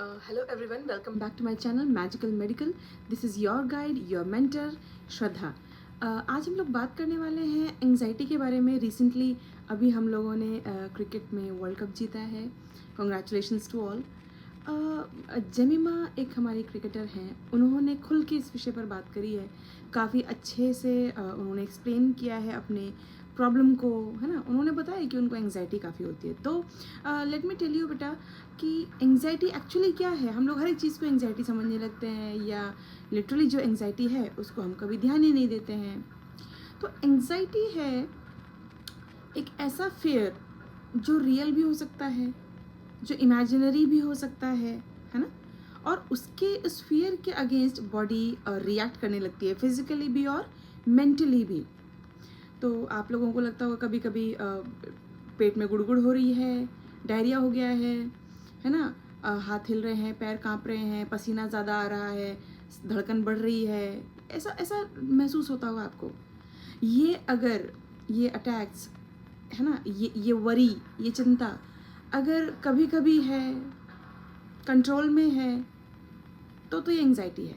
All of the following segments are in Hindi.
Hello everyone, welcome back to my channel Magical Medical. This is your guide, your mentor, श्रद्धा. आज हम लोग बात करने वाले हैं एंग्जाइटी के बारे में. रिसेंटली अभी हम लोगों ने क्रिकेट में वर्ल्ड कप जीता है. Congratulations to all. जेमिमा एक हमारी क्रिकेटर हैं. उन्होंने खुल के इस विषय पर बात करी है. काफ़ी अच्छे से उन्होंने एक्सप्लेन किया है अपने प्रॉब्लम को, है ना. उन्होंने बताया कि उनको एंग्जाइटी काफ़ी होती है. तो लेट मी टेल यू बेटा कि एंग्जाइटी एक्चुअली क्या है. हम लोग हर एक चीज़ को एंग्जाइटी समझने लगते हैं, या लिटरली जो एंग्जाइटी है उसको हम कभी ध्यान ही नहीं देते हैं. तो एंग्जाइटी है एक ऐसा फेयर जो रियल भी हो सकता है, जो इमेजिनरी भी हो सकता है ना. और उसके उस फियर के अगेंस्ट बॉडी रिएक्ट करने लगती है, फिजिकली भी और मेंटली भी. तो आप लोगों को लगता होगा कभी कभी पेट में गुड़गुड़ हो रही है, डायरिया हो गया है ना. हाथ हिल रहे हैं, पैर कांप रहे हैं, पसीना ज़्यादा आ रहा है, धड़कन बढ़ रही है. ऐसा ऐसा महसूस होता होगा आपको. ये अगर ये अटैक्स है ना, ये वरी, ये चिंता अगर कभी कभी है, कंट्रोल में है, तो ये एंग्जाइटी है.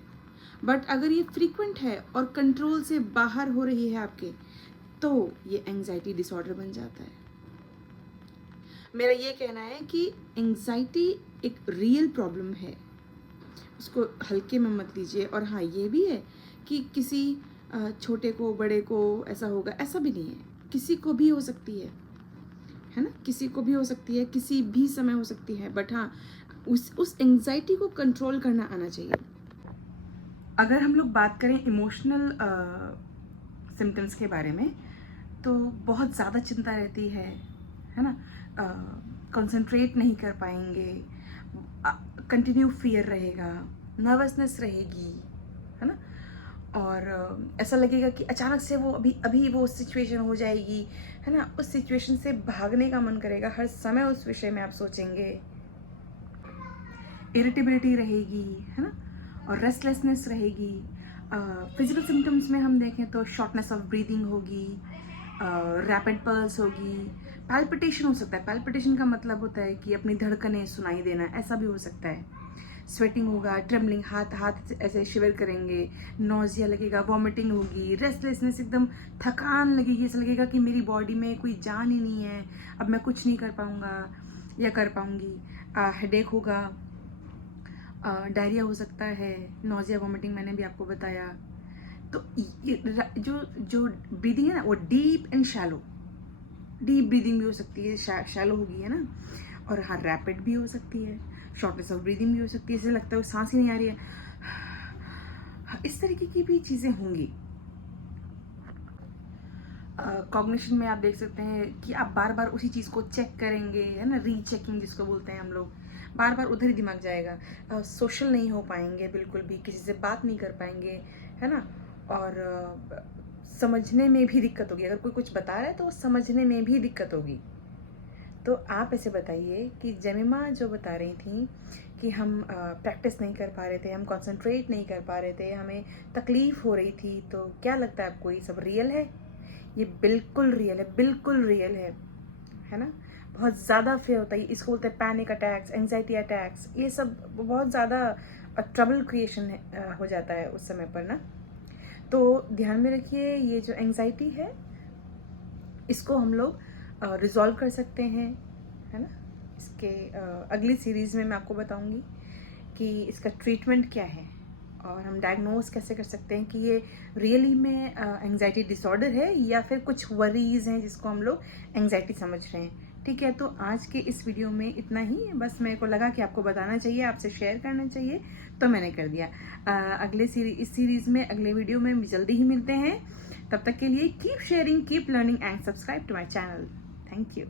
बट अगर ये फ्रीक्वेंट है और कंट्रोल से बाहर हो रही है आपके, तो ये एंग्जाइटी डिसऑर्डर बन जाता है. मेरा ये कहना है कि एंग्जाइटी एक रियल प्रॉब्लम है, उसको हल्के में मत लीजिए. और हाँ, ये भी है कि किसी छोटे को बड़े को ऐसा होगा, ऐसा भी नहीं है. किसी को भी हो सकती है ना. किसी को भी हो सकती है, किसी भी समय हो सकती है. बट हाँ, उस एंग्जाइटी को कंट्रोल करना आना चाहिए. अगर हम लोग बात करें इमोशनल सिम्टम्स के बारे में, तो बहुत ज़्यादा चिंता रहती है ना. कंसंट्रेट नहीं कर पाएंगे, कंटिन्यू फियर रहेगा, नर्वसनेस रहेगी, है ना. और ऐसा लगेगा कि अचानक से वो अभी वो सिचुएशन हो जाएगी, है ना. उस सिचुएशन से भागने का मन करेगा, हर समय उस विषय में आप सोचेंगे. इरिटेबिलिटी रहेगी, है ना. और रेस्टलेसनेस रहेगी. फिजिकल सिम्टम्स में हम देखें तो शॉर्टनेस ऑफ ब्रीदिंग होगी, रैपिड पल्स होगी, पैल्पिटेशन हो सकता है. पैल्पिटेशन का मतलब होता है कि अपनी धड़कनें सुनाई देना, ऐसा भी हो सकता है. स्वेटिंग होगा, ट्रेमलिंग, हाथ ऐसे शिवर करेंगे, नोजिया लगेगा, वॉमिटिंग होगी, रेस्टलेसनेस, एकदम थकान लगेगी. ऐसा लगेगा कि मेरी बॉडी में कोई जान ही नहीं है, अब मैं कुछ नहीं कर पाऊँगा या कर पाऊँगी. हेडेक होगा, डायरिया हो सकता है, नोजिया, वॉमिटिंग मैंने भी आपको बताया. तो जो ब्रीदिंग है ना, वो deep and shallow. Deep breathing भी हो सकती है, शैलो होगी, है ना. और हाँ, रैपिड भी हो सकती है, शॉर्टनेस ऑफ ब्रीदिंग भी हो सकती है, ऐसे लगता है वो सांस ही नहीं आ रही है. इस तरीके की भी चीज़ें होंगी. कॉग्निशन में आप देख सकते हैं कि आप बार बार उसी चीज़ को चेक करेंगे, है ना. रीचेकिंग जिसको बोलते हैं हम लोग, बार बार उधर ही दिमाग जाएगा. सोशल नहीं हो पाएंगे, बिल्कुल भी किसी से बात नहीं कर पाएंगे, है ना. और समझने में भी दिक्कत होगी. अगर कोई कुछ बता रहा है तो समझने में भी दिक्कत होगी. तो आप ऐसे बताइए कि जेमिमा जो बता रही थी कि हम प्रैक्टिस नहीं कर पा रहे थे, हम कंसंट्रेट नहीं कर पा रहे थे, हमें तकलीफ़ हो रही थी, तो क्या लगता है आपको ये सब रियल है? ये बिल्कुल रियल है, बिल्कुल रियल है ना. बहुत ज़्यादा फेयर होता है, इसको बोलते हैं पैनिक अटैक्स, एंग्जाइटी अटैक्स. ये सब बहुत ज़्यादा ट्रबल क्रिएशन हो जाता है उस समय पर ना. तो ध्यान में रखिए, ये जो एंग्जाइटी है इसको हम लोग रिजॉल्व कर सकते हैं, है ना. इसके अगली सीरीज़ में मैं आपको बताऊंगी कि इसका ट्रीटमेंट क्या है, और हम डायग्नोज कैसे कर सकते हैं कि ये रियली में एंग्जाइटी डिसऑर्डर है या फिर कुछ वरीज हैं जिसको हम लोग एंग्जाइटी समझ रहे हैं. ठीक है, तो आज के इस वीडियो में इतना ही. बस मेरे को लगा कि आपको बताना चाहिए, आपसे शेयर करना चाहिए, तो मैंने कर दिया. इस सीरीज़ में, अगले वीडियो में जल्दी ही मिलते हैं. तब तक के लिए keep sharing, keep learning and subscribe to my channel. Thank you.